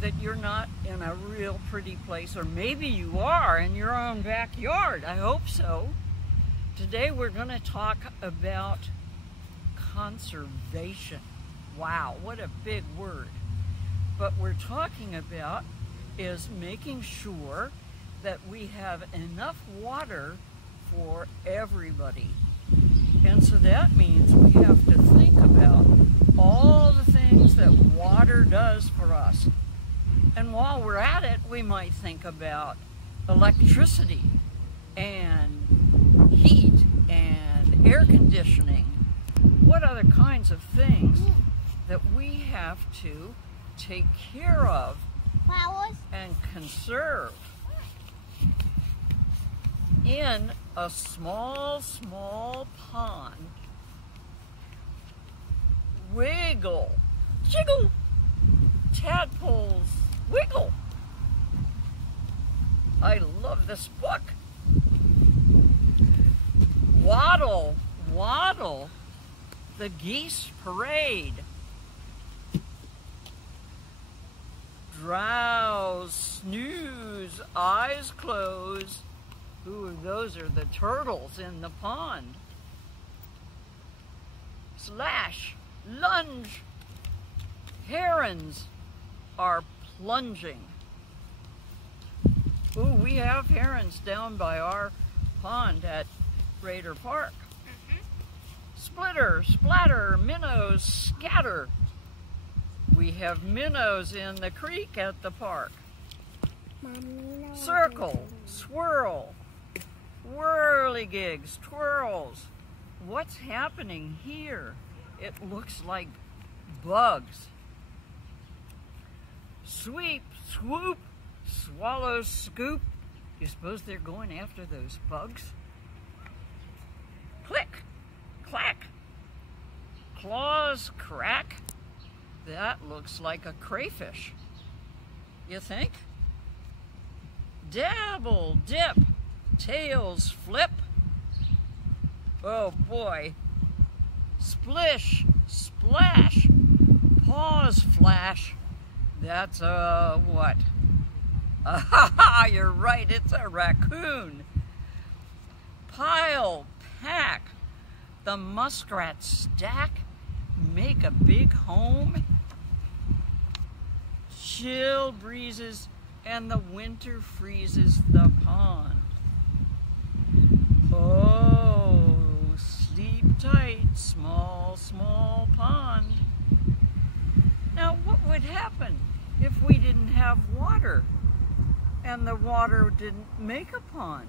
that you're not in a real pretty place, or maybe you are in your own backyard. I hope so. Today we're going to talk about conservation. Wow, what a big word. What we're talking about is making sure that we have enough water for everybody. And so that means we have to think about all the things that water does for us. And while we're at it, we might think about electricity and heat and air conditioning. What other kinds of things that we have to take care of and conserve in a small pond. Wiggle, jiggle, tadpoles, wiggle. I love this book. Waddle, waddle, the geese parade. Drowse, snooze, eyes close. Ooh, those are the turtles in the pond. Slash, lunge. Herons are plunging. Ooh, we have herons down by our pond at Raider Park. Splitter, splatter, minnows scatter. We have minnows in the creek at the park. Circle, swirl, whirligigs, twirls. What's happening here? It looks like bugs. Sweep, swoop, swallow, scoop. You suppose they're going after those bugs? Click, clack, claws crack. That looks like a crayfish. You think? Dabble, dip, tails flip. Oh boy. Splish, splash, paws flash. That's a what? Ah, you're right, it's a raccoon. Pile, pack, the muskrats stack, make a big home. Chill breezes and the winter freezes the pond. Oh, sleep tight, small pond. Now, what would happen if we didn't have water and the water didn't make a pond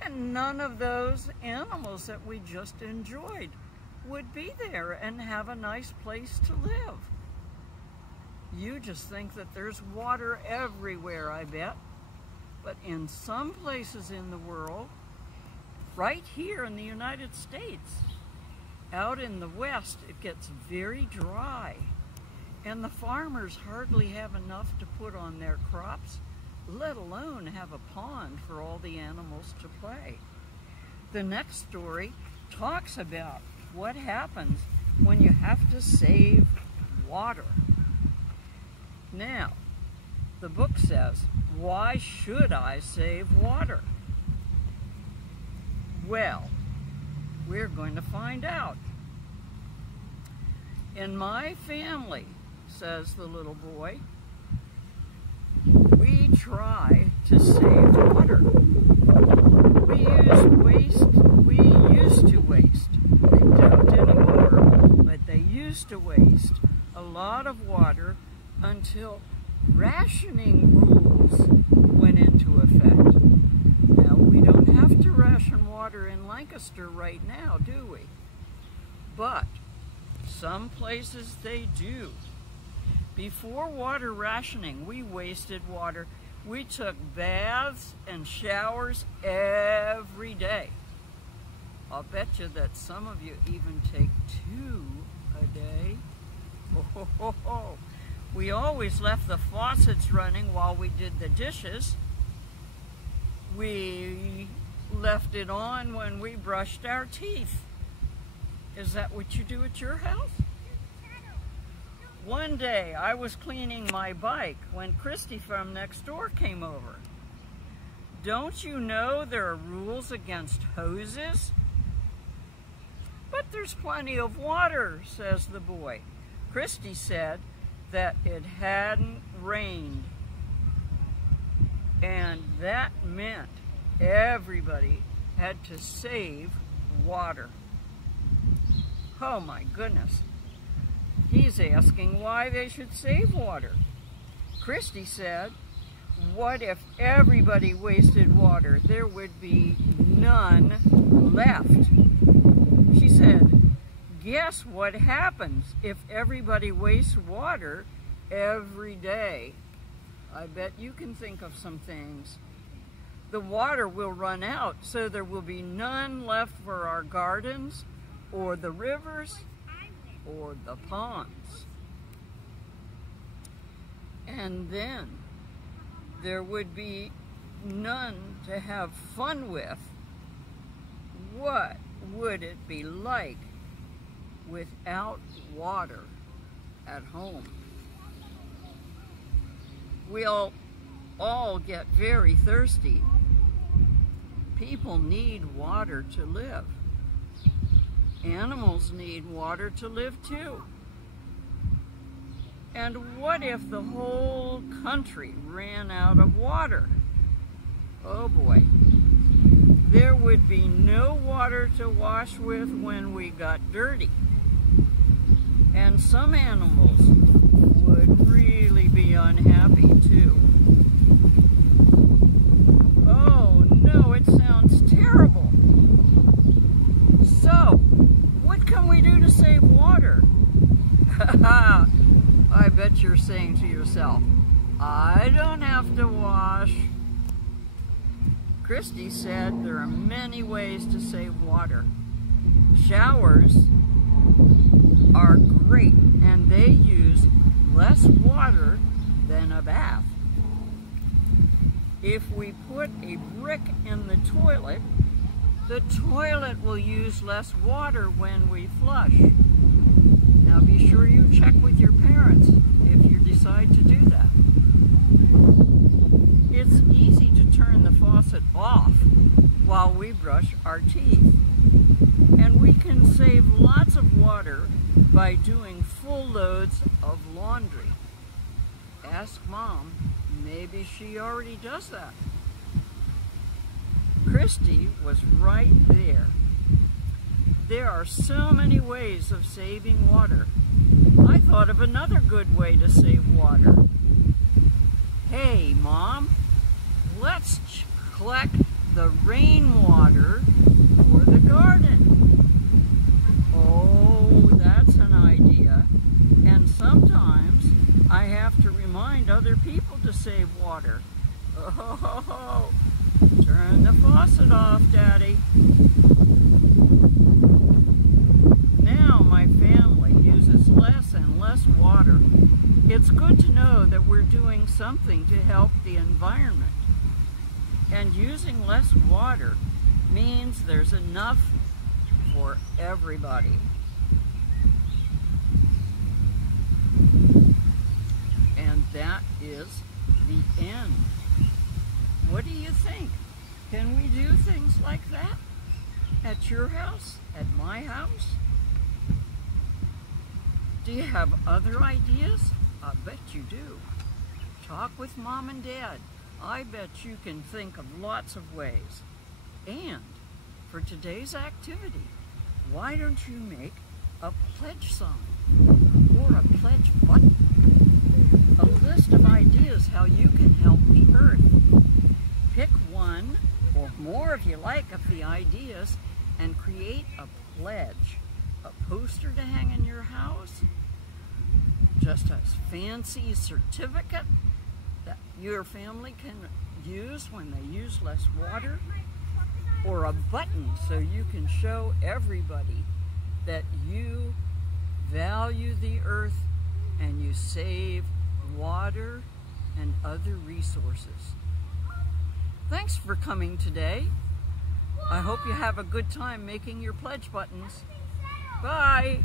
and none of those animals that we just enjoyed would be there and have a nice place to live? You just think that there's water everywhere, I bet. But in some places in the world, right here in the United States, out in the West, it gets very dry. And the farmers hardly have enough to put on their crops, let alone have a pond for all the animals to play. The next story talks about what happens when you have to save water. Now, the book says, why should I save water? Well, we're going to find out. In my family, says the little boy, we try to save water. We used to waste. They don't anymore, but they used to waste a lot of water until rationing rules went into effect. Now, we don't have to ration water in Lancaster right now, do we? But some places they do. Before water rationing, we wasted water. We took baths and showers every day. I'll bet you that some of you even take 2 a day. Oh. We always left the faucets running while we did the dishes. We left it on when we brushed our teeth. Is that what you do at your house? One day I was cleaning my bike when Christy from next door came over. Don't you know there are rules against hoses? But there's plenty of water, says the boy. Christy said that it hadn't rained. And that meant everybody had to save water. Oh my goodness. He's asking why they should save water. Christy said, what if everybody wasted water? There would be none left. She said, guess what happens if everybody wastes water every day? I bet you can think of some things. The water will run out, so there will be none left for our gardens or the rivers or the ponds. And then there would be none to have fun with. What would it be like without water at home? We'll all get very thirsty. People need water to live. Animals need water to live too. And what if the whole country ran out of water? Oh boy. There would be no water to wash with when we got dirty. And some animals would really be unhappy too. Oh no, it sounds terrible. So, what can we do to save water? I bet you're saying to yourself, I don't have to wash. Christy said there are many ways to save water. Showers are great and they use less water than a bath. If we put a brick in the toilet will use less water when we flush. Now be sure you check with your parents if you decide to do that. It's easy to turn the faucet off while we brush our teeth. And we can save lots of water by doing full loads of laundry. Ask Mom, maybe she already does that. Christy was right there. There are so many ways of saving water. I thought of another good way to save water. Hey, Mom, let's collect the rainwater for the garden. Oh, that's an idea. And sometimes I have to remind other people to save water. Oh, turn the faucet off, Daddy. Now my family uses less and less water. It's good to know that we're doing something to help the environment. And using less water means there's enough for everybody. And that is the end. What do you think? Can we do things like that? At your house? At my house? Do you have other ideas? I bet you do. Talk with Mom and Dad. I bet you can think of lots of ways. And for today's activity, why don't you make a pledge song or a pledge button? A list of ideas how you can help the earth. Pick one or more if you like of the ideas and create a pledge. A poster to hang in your house, just a fancy certificate that your family can use when they use less water, or a button so you can show everybody that you value the earth and you save water and other resources. Thanks for coming today. I hope you have a good time making your pledge buttons. Bye.